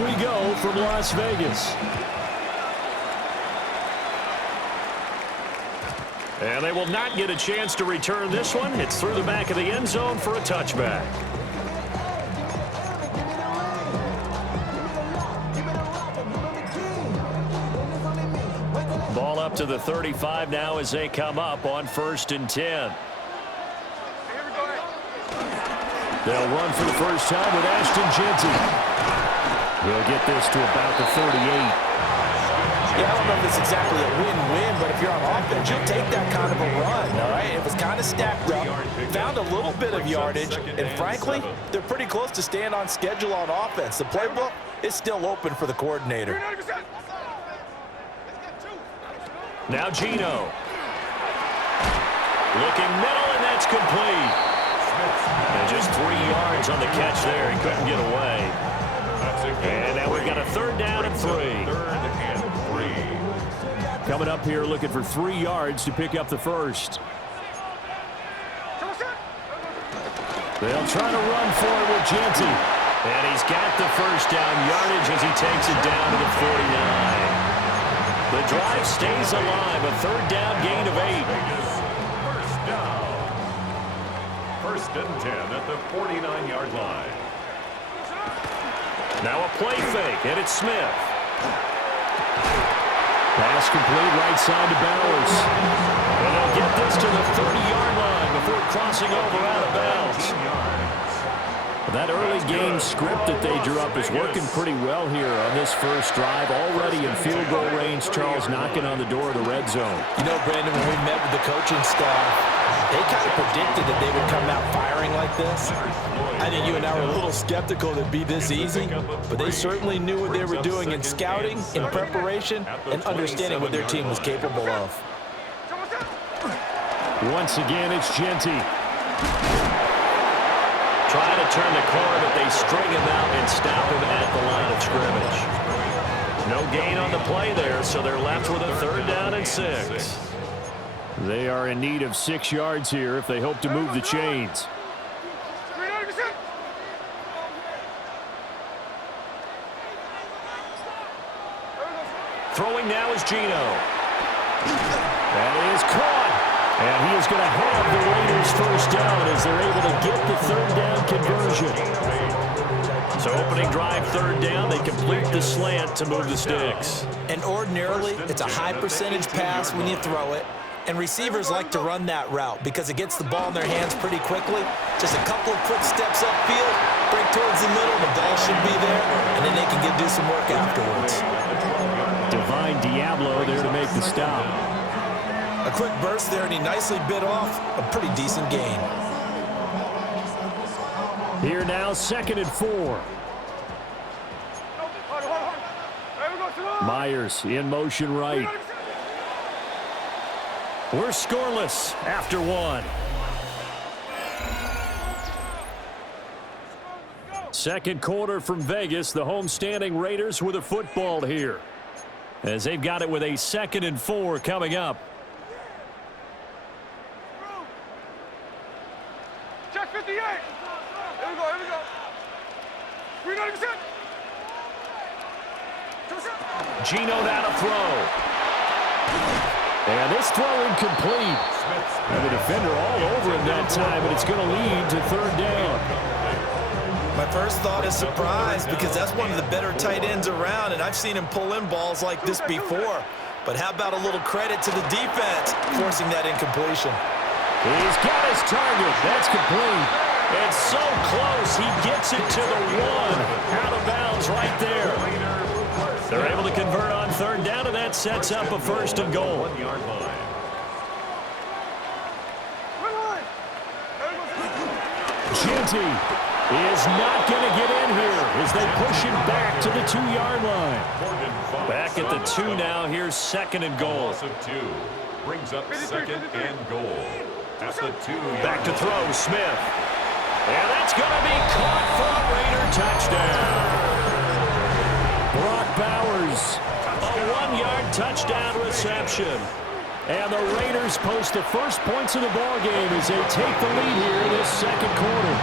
we go from Las Vegas. And they will not get a chance to return this one. It's through the back of the end zone for a touchback. Ball up to the 35 now as they come up on 1st and 10. They'll run for the first time with Ashton Jeanty. He'll get this to about the 38. Yeah, I don't know if it's exactly a win-win, but if you're on offense, you'll take that kind of a run, all right? It was kind of stacked up, found a little bit of yardage, and frankly, they're pretty close to staying on schedule on offense. The playbook is still open for the coordinator. Now Geno. Looking middle, and that's complete. And just 3 yards on the catch there. He couldn't get away. And now we've got a 3rd down and 3. Coming up here looking for 3 yards to pick up the first. They'll try to run forward with Jeanty. And he's got the first down yardage as he takes it down to the 49. The drive stays alive. A 3rd down gain of 8. First down. 1st and 10 at the 49-yard line. Now a play fake, and it's Smith. Pass complete right side to Bowers. And they'll get this to the 30-yard line before crossing over out of bounds. That early game script that they drew up is working pretty well here on this first drive. Already in field goal range, Charles knocking on the door of the red zone. You know, Brandon, when we met with the coaching staff, they kind of predicted that they would come out firing like this. I think you and I were a little skeptical that it'd be this easy, but they certainly knew what they were doing in scouting, in preparation, and understanding what their team was capable of. Once again, it's Jeanty. Trying to turn the corner, but they string him out and stop him at the line of scrimmage. No gain on the play there, so they're left with a 3rd down and 6. They are in need of 6 yards here if they hope to move the chains. Throwing now is Geno. That is caught. And he is going to have the Raiders first down as they're able to get the 3rd down conversion. So opening drive 3rd down, they complete the slant to move the sticks. And ordinarily, it's a high percentage pass when you throw it. And receivers like to run that route because it gets the ball in their hands pretty quickly. Just a couple of quick steps upfield, break towards the middle, the ball should be there, and then they can do some work afterwards. Divine Diablo there to make the stop. A quick burst there, and he nicely bit off a pretty decent gain. Here now, 2nd and 4. Myers in motion right. We're scoreless after 1. 2nd quarter from Vegas. The homestanding Raiders with a football here, as they've got it with a 2nd and 4 coming up. Check 58. Here we go, here we go. 390%. Geno now to throw. And this throw incomplete. And the defender all over him that time, but it's going to lead to 3rd down. My first thought is surprise because that's one of the better tight ends around, and I've seen him pull in balls like this before. But how about a little credit to the defense forcing that incompletion? He's got his target. That's complete. It's so close. He gets it to the 1. Out of bounds right there. They're able to convert on 3rd down, and that sets up a 1st and goal. Jeanty is not going to get in here as they push him back to the 2-yard line. Back at the 2 now. Here's 2nd and goal. Brings up 2nd and goal. At the 2. Back to throw, Smith. And that's going to be caught for a Raider touchdown. Brock Bowers, a 1-yard touchdown reception. And the Raiders post the first points of the ballgame as they take the lead here in this 2nd quarter.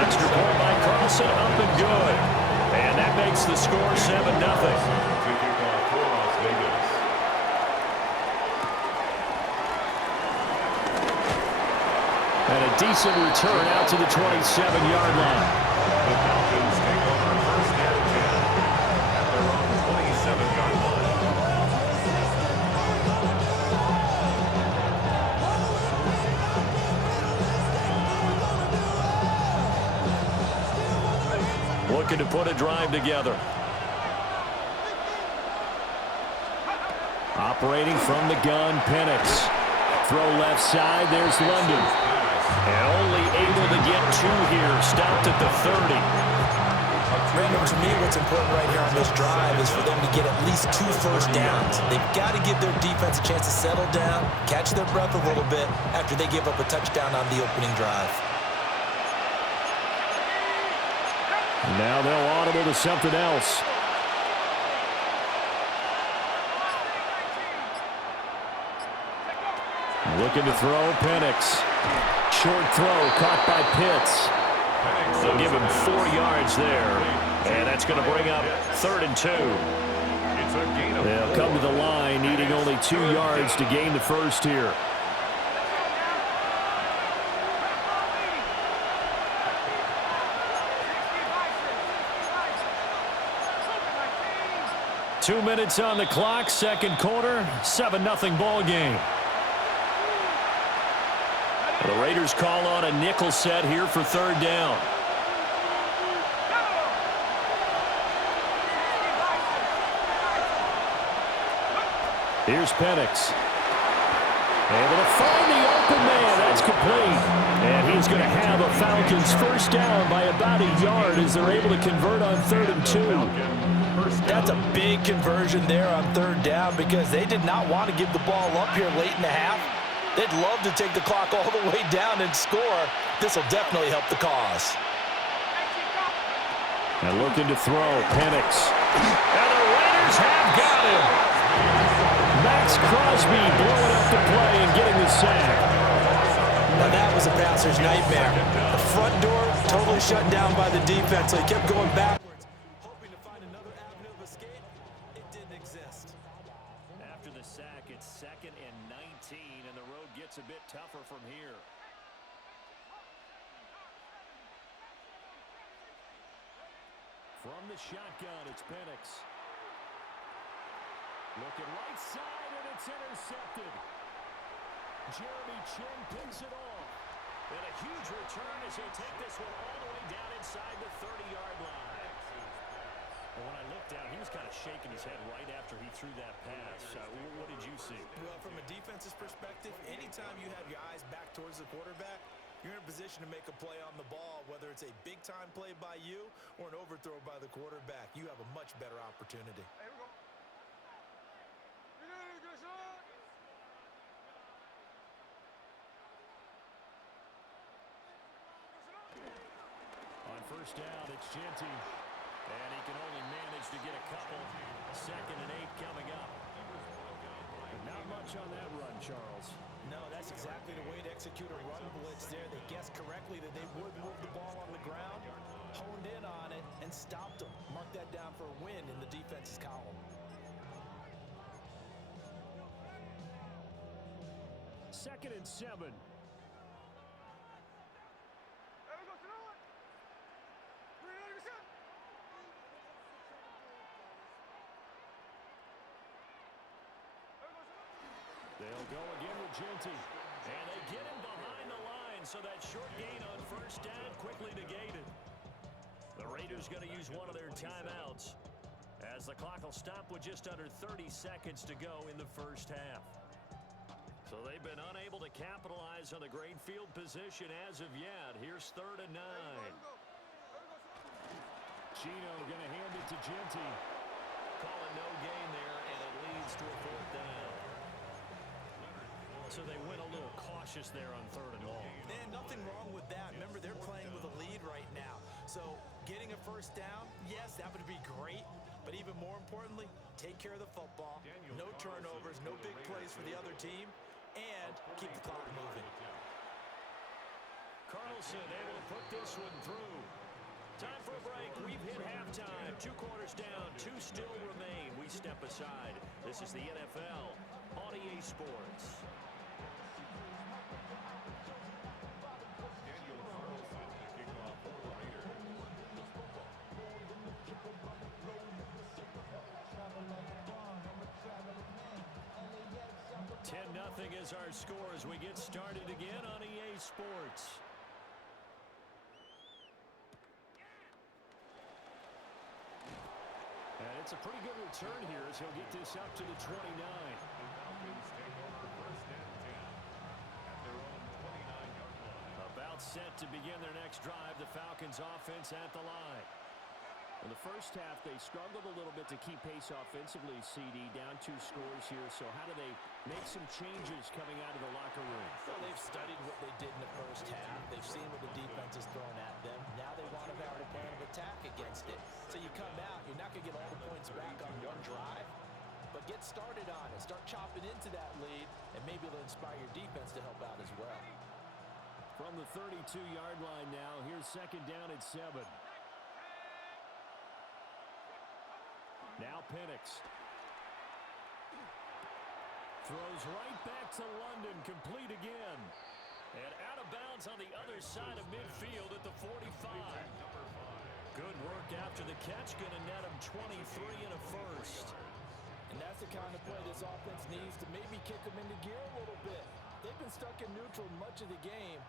Extra point by Carlson, up and good. And that makes the score 7-0. And a decent return out to the 27-yard line. The Falcons take over first and 10 at their own 27-yard line. Looking to put a drive together. Operating from the gun, Penix. Throw left side, there's London. And only able to get 2 here. Stopped at the 30. Brandon, to me, what's important right here on this drive is for them to get at least 2 first downs. They've got to give their defense a chance to settle down, catch their breath a little bit after they give up a touchdown on the opening drive. Now they'll audible to something else. Looking to throw, Penix. Short throw, caught by Pitts. They'll give him 4 yards there. And that's going to bring up 3rd and 2. They'll come to the line, needing only 2 yards to gain the first here. Two minutes on the clock, second quarter, 7-0 ball game. The Raiders call on a nickel set here for 3rd down. Here's Penix. Able to find the open man. That's complete. And he's going to have a Falcons first down by about a yard as they're able to convert on 3rd and 2. That's a big conversion there on 3rd down because they did not want to give the ball up here late in the half. They'd love to take the clock all the way down and score. This will definitely help the cause. And looking to throw, Penix. And the Raiders have got him. Max Crosby blowing up the play and getting the sack. Now that was a passer's nightmare. The front door totally shut down by the defense, so he kept going backwards, hoping to find another avenue of escape. It didn't exist. After the sack, it's 2nd and 19, and the road gets a bit tougher from here. From the shotgun, it's Penix. Looking right side, and it's intercepted. Jeremy Chin picks it off. And a huge return as he'll take this one all the way down inside the 30-yard line. Well, when I looked down, he was kind of shaking his head right after he threw that pass. What did you see? Well, from a defense's perspective, anytime you have your eyes back towards the quarterback, you're in a position to make a play on the ball, whether it's a big-time play by you or an overthrow by the quarterback. You have a much better opportunity. Here we go. On first down, it's Genty. And he can only manage to get a couple. 2nd and 8 coming up. Not much on that run, Charles. No, that's exactly the way to execute a run blitz there. They guessed correctly that they would move the ball on the ground, honed in on it, and stopped them. Mark that down for a win in the defense's column. 2nd and 7. They'll go again with Genty. And they get him behind the line, so that short gain on first down quickly negated. The Raiders going to use one of their timeouts as the clock will stop with just under 30 seconds to go in the first half. So they've been unable to capitalize on the great field position as of yet. Here's 3rd and 9. Chino going to hand it to Genty. Calling no gain there, and it leads to a 4th down. So they went a little cautious there on 3rd and long. And nothing wrong with that. Remember, they're playing with a lead right now. So getting a first down, yes, that would be great. But even more importantly, take care of the football. No turnovers, no big plays for the other team, and keep the clock moving. Carlson able to put this one through. Time for a break. We've hit halftime. 2 quarters down. 2 still remain. We step aside. This is the NFL on EA Sports. Daniel Carlson to kick off for the Raiders. 10-0 is our score as we get started again on EA Sports. And it's a pretty good return here as he'll get this up to the 29. The Falcons take over 1st and 10 at their own 29-yard line. About set to begin their next drive. The Falcons offense at the line. In the first half, they struggled a little bit to keep pace offensively, CD, down 2 scores here. So how do they make some changes coming out of the locker room? Well, they've studied what they did in the first half. They've seen what the defense is throwing at them. Now they want to mount a plan of attack against it. So you come out, you're not going to get all the points back on one drive, but get started on it. Start chopping into that lead, and maybe it'll inspire your defense to help out as well. From the 32-yard line now, here's 2nd down at 7. Now Penix. Throws right back to London, complete again. And out of bounds on the other side of midfield at the 45. Good work after the catch, going to net him 23 and a first. And that's the kind of play this offense needs to maybe kick them into gear a little bit. They've been stuck in neutral much of the game.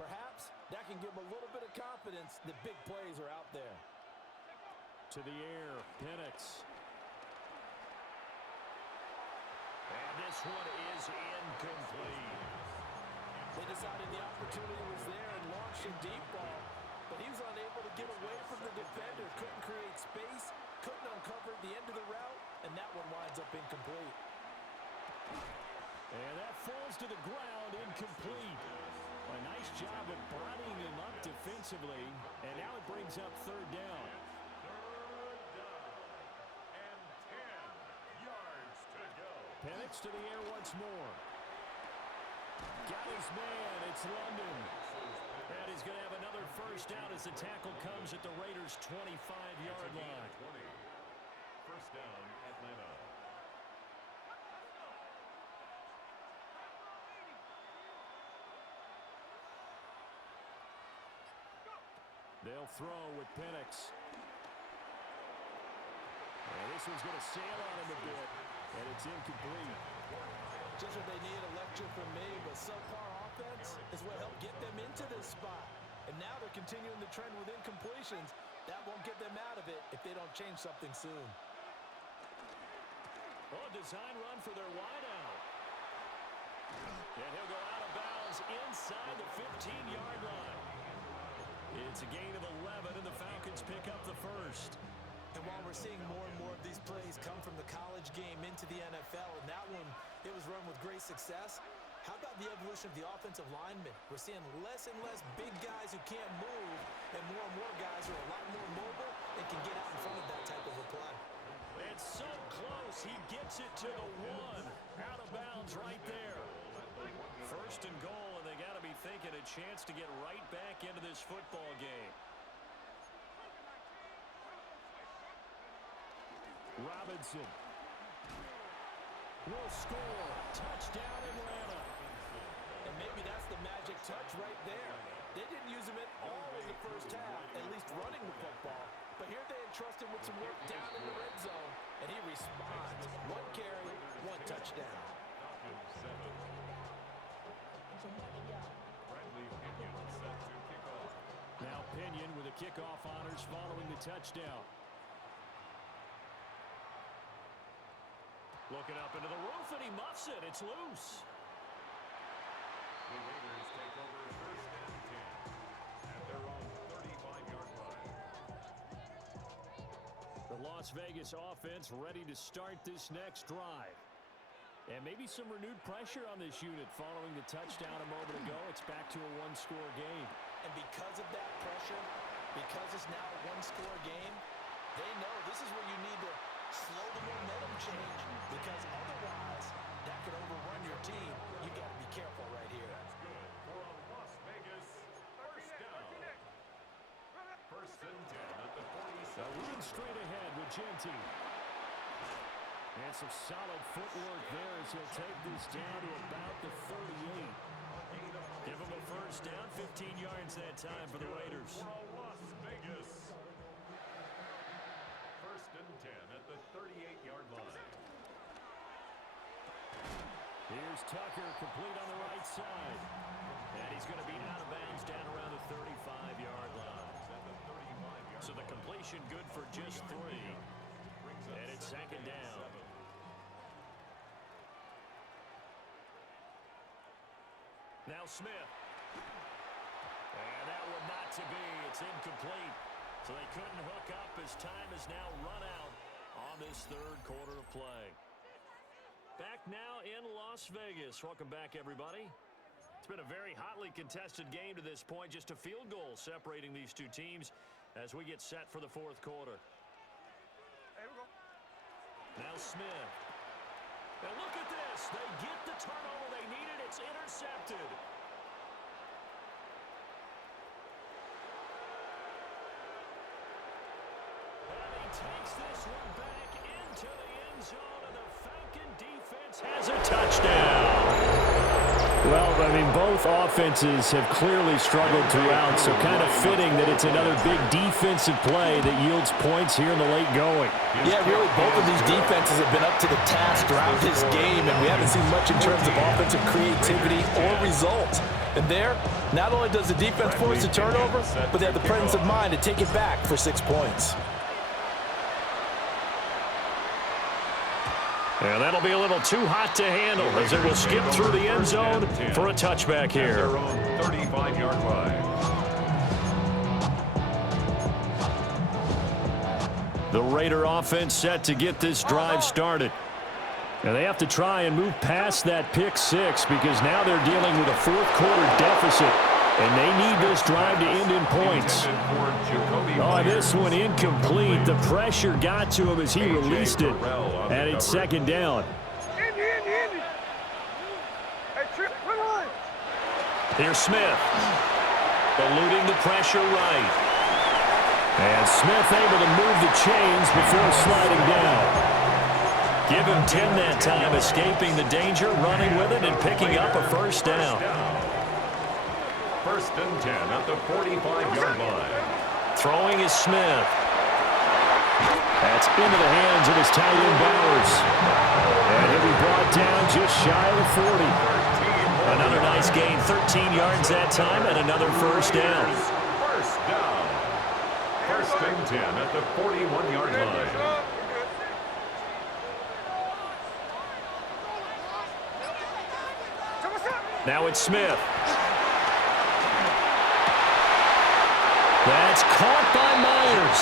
Perhaps that can give them a little bit of confidence that big plays are out there. To the air, Penix. And this one is incomplete. They decided the opportunity was there and launched a deep ball, but he was unable to get away from the defender, couldn't create space, couldn't uncover the end of the route, and that one winds up incomplete. And that falls to the ground, incomplete. A nice job of bodying him up defensively, and now it brings up 3rd down. Penix to the air once more. Got his man. It's London. And he's going to have another 1st down as the tackle comes at the Raiders' 25-yard line. 1st down, Atlanta. They'll throw with Penix. And this one's going to sail on him a bit. And it's incomplete. Just what they need, a lecture from me, but subpar offense is what helped get them into this spot. And now they're continuing the trend with incompletions. That won't get them out of it if they don't change something soon. Oh, design run for their wideout. And he'll go out of bounds inside the 15-yard line. It's a gain of 11, and the Falcons pick up the 1st. And while we're seeing more and more of these plays come from the college game into the NFL, and that one, it was run with great success, how about the evolution of the offensive linemen? We're seeing less and less big guys who can't move, and more guys who are a lot more mobile and can get out in front of that type of a play. It's so close. He gets it to the 1. Out of bounds right there. 1st and goal, and they got to be thinking a chance to get right back into this football game. Robinson will score. Touchdown, Atlanta. And maybe that's the magic touch right there. They didn't use him at all in the first half, at least running the football. But here they entrust him with some work down in the red zone, and he responds. 1 carry, 1 touchdown. Now Pinion with a kickoff honors following the touchdown. Looking up into the roof, and he muffs it. It's loose. The Raiders take over 1st and 10 at their own 35-yard line. The Las Vegas offense ready to start this next drive. And maybe some renewed pressure on this unit following the touchdown a moment ago. It's back to a 1-score game. And because of that pressure, because it's now a 1-score game, they know this is where you need to slow the momentum change, because otherwise that could overrun your team. You got to be careful right here. That's good for a Las Vegas 1st down. 1st and 10. Looking straight ahead with Genty. And some solid footwork there as he'll take this down to about the 38. Give him a first down, 15 yards that time for the Raiders. Las Vegas. First and 10 at the 38-yard line. Here's Tucker, complete on the right side. And he's going to be out of bounds down around the 35-yard line. So the completion good for just 3. And it's second down. Now Smith. And that one not to be. It's incomplete. So they couldn't hook up as time has now run out on this third quarter of play. Back now in Las Vegas. Welcome back, everybody. It's been a very hotly contested game to this point. Just a field goal separating these two teams as we get set for the fourth quarter. Here we go. Now Smith. And look at this. They get the turnover they needed. It's intercepted. And he takes this one back into the end zone, and the Falcon defense has a touchdown. Well, I mean, both offenses have clearly struggled throughout, so kind of fitting that it's another big defensive play that yields points here in the late going. Yeah, really, both of these defenses have been up to the task throughout this game, and we haven't seen much in terms of offensive creativity or results. And there, not only does the defense force a turnover, but they have the presence of mind to take it back for 6 points. And that'll be a little too hot to handle as it will skip through the end zone for a touchback here. Their own 35-yard line. The Raider offense set to get this drive started. And they have to try and move past that pick six because now they're dealing with a fourth quarter deficit. And they need this drive to end in points. Oh, this one incomplete. The pressure got to him as he released it. And it's second down. Indy. Hey, Trip, come on. Here's Smith. Eluding the pressure right. And Smith able to move the chains before sliding down. Give him 10 that time, escaping the danger, running with it, and picking up a first down. First and 10 at the 45-yard line. Throwing is Smith. That's into the hands of his tight end Bowers. And he'll be brought down just shy of the 40. Another nice gain, 13 yards that time, and another first down. First down. First and 10 at the 41-yard line. Now it's Smith. That's caught by Myers.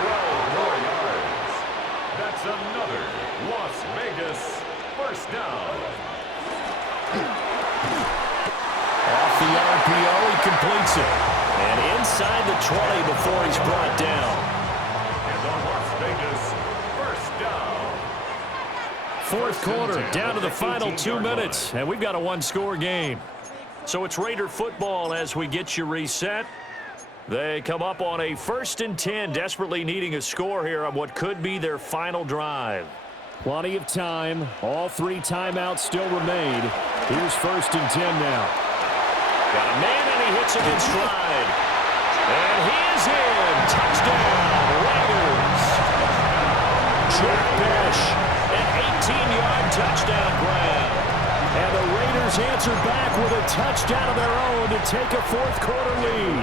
12 more yards. That's another Las Vegas first down. Off the RPO, he completes it. And inside the 20 before he's brought down. And the Las Vegas first down. Fourth quarter, down to the final 2 minutes, and we've got a one-score game. So it's Raider football as we get you reset. They come up on a 1st and 10, desperately needing a score here on what could be their final drive. Plenty of time. All 3 timeouts still remain. Here's 1st and 10 now. Got a man, and he hits him in stride. And he is in. Touchdown, Raiders. Jack Bash, an 18-yard touchdown grab. And the Raiders answer back with a touchdown of their own to take a fourth quarter lead.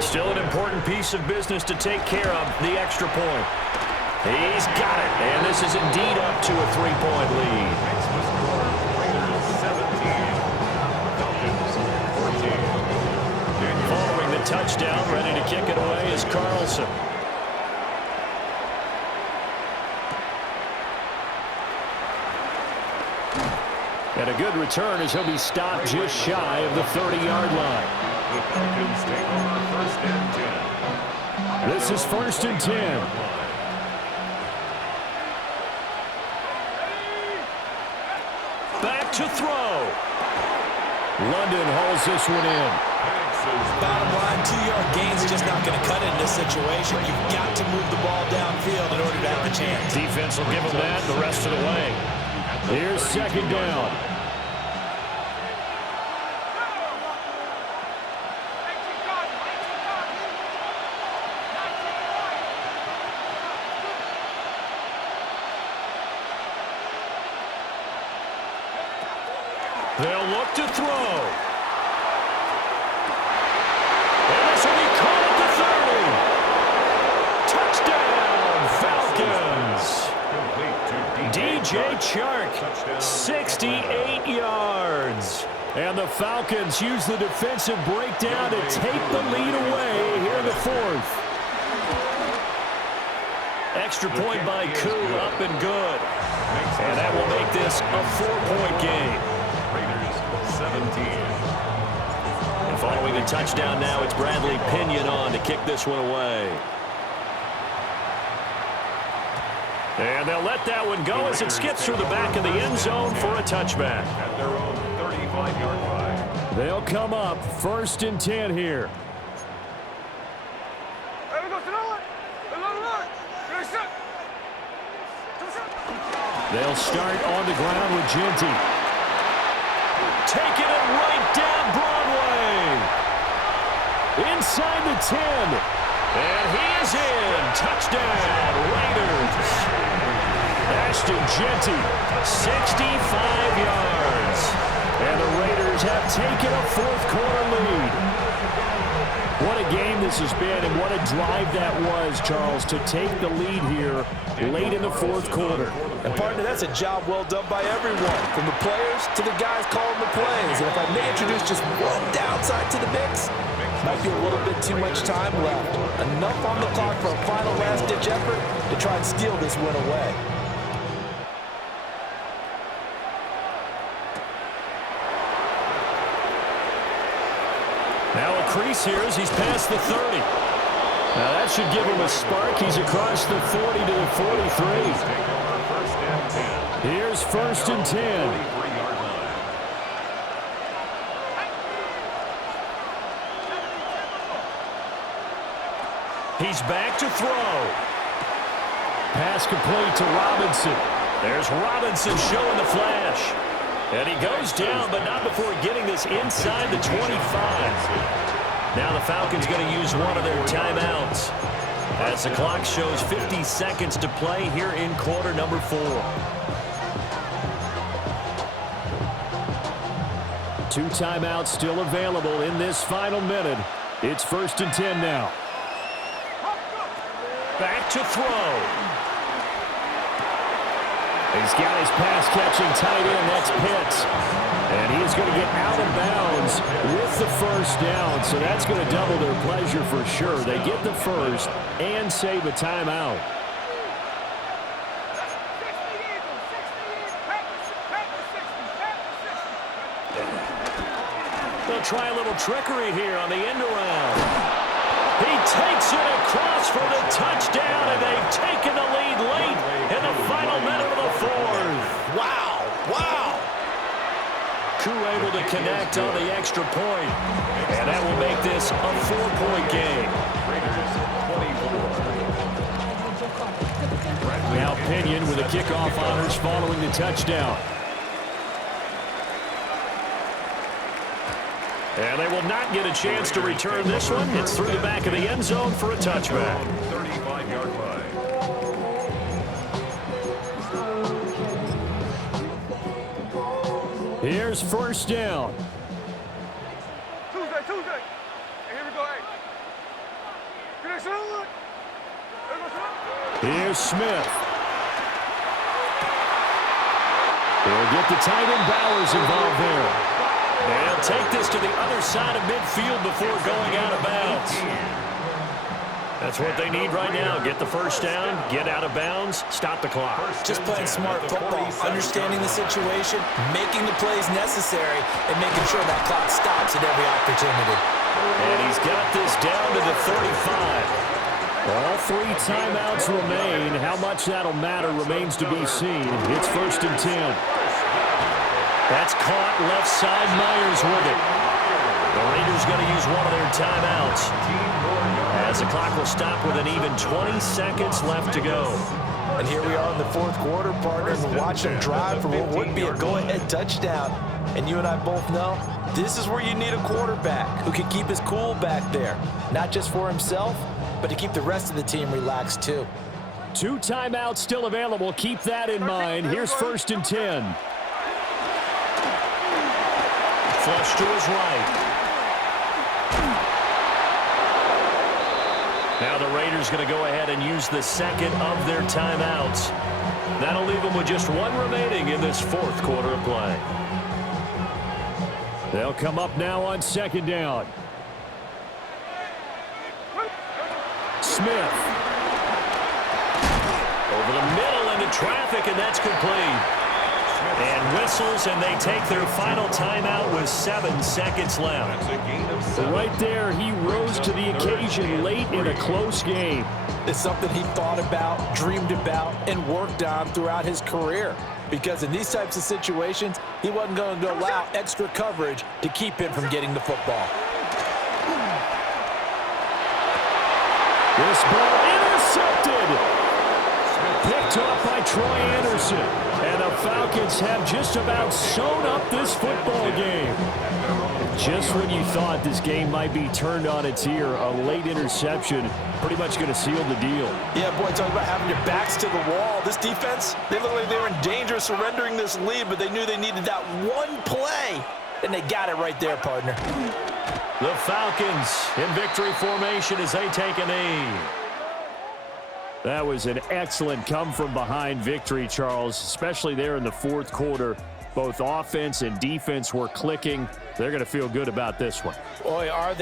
Still an important piece of business to take care of, the extra point. He's got it, and this is indeed up to a 3-point lead. Raiders 17. Falcons 14. Following the touchdown, ready to kick it away is Carlson. And a good return as he'll be stopped just shy of the 30-yard line. The Falcons take over first and 10. This is 1st and 10. Back to throw. London hauls this one in. Bottom line, 2-yard gain's just not going to cut it in this situation. You've got to move the ball downfield in order to have a chance. Defense will give them that the rest of the way. Here's second down. They'll look to throw. And this will be caught at the 30. Touchdown, Falcons. DJ Chark, 68 yards. And the Falcons use the defensive breakdown to take the lead away here in the fourth. Extra point by Koo, up and good. And that will make this a 4-point game. Raiders 17. And following a touchdown now, it's Bradley Pinion on to kick this one away. And they'll let that one go as it skips through the back of the end zone for a touchback. At their own 35-yard line. They'll come up 1st and 10 here. There we go, Sonora. They'll start on the ground with Genty. Taking it right down Broadway. Inside the 10. And he is in. Touchdown, Raiders. Ashton Genty, 65 yards. And the Raiders have taken a fourth-quarter lead. What a game this has been, and what a drive that was, Charles, to take the lead here late in the fourth quarter. And partner, that's a job well done by everyone, from the players to the guys calling the plays. And if I may introduce just one downside to the mix, might be a little bit too much time left. Enough on the clock for a final last-ditch effort to try and steal this win away. Now a crease here as he's past the 30. Now that should give him a spark. He's across the 40 to the 43. Here's 1st and 10. He's back to throw. Pass complete to Robinson. There's Robinson showing the flash. And he goes down, but not before getting this inside the 25. Now the Falcons going to use one of their timeouts as the clock shows 50 seconds to play here in quarter number 4. 2 timeouts still available in this final minute. It's 1st and 10 now. Back to throw. He's got his pass-catching tight end. That's Pitts. And he is going to get out of bounds with the first down. So that's going to double their pleasure for sure. They get the first and save a timeout. They'll try a little trickery here on the end around. He takes it across for the touchdown, and they've taken the lead late in the final minute of the fourth. Wow, wow. Koo able to connect on the extra point, and that will make this a 4-point game. Now Pinion with the kickoff honors following the touchdown. And they will not get a chance to return this one. It's through the back of the end zone for a touchback. 35-yard line. Here's 1st down. Tuesday. Hey, here we go, hey. Here's Smith. They'll get the tight end Bowers involved there. They'll take this to the other side of midfield before going out of bounds. That's what they need right now. Get the first down, get out of bounds, stop the clock. Just playing smart football, understanding the situation, making the plays necessary, and making sure that clock stops at every opportunity. And he's got this down to the 35. All 3 timeouts remain. How much that'll matter remains to be seen. It's 1st and 10. That's caught left side. Myers with it. The Raiders going to use one of their timeouts as the clock will stop with an even 20 seconds left to go. And here we are in the fourth quarter, partner, and watch them drive for what would be a go-ahead touchdown. And you and I both know this is where you need a quarterback who can keep his cool back there, not just for himself, but to keep the rest of the team relaxed too. 2 timeouts still available. Keep that in mind. Here's 1st and 10. Flush to his right. Now the Raiders going to go ahead and use the second of their timeouts. That'll leave them with just 1 remaining in this 4th quarter of play. They'll come up now on 2nd down. Smith. Over the middle into traffic, and that's complete. And whistles, and they take their final timeout with 7 seconds left. Right there, he rose to the occasion late in a close game. It's something he thought about, dreamed about, and worked on throughout his career. Because in these types of situations, he wasn't going to allow extra coverage to keep him from getting the football. This ball intercepted. Picked off by Troy Anderson. And the Falcons have just about sewn up this football game. Just when you thought this game might be turned on its ear, a late interception pretty much going to seal the deal. Yeah, boy, talk about having your backs to the wall. This defense, they look like they were in danger of surrendering this lead, but they knew they needed that one play, and they got it right there, partner. The Falcons in victory formation as they take a knee. That was an excellent come-from-behind victory, Charles, especially there in the 4th quarter. Both offense and defense were clicking. They're going to feel good about this one. Boy, are they.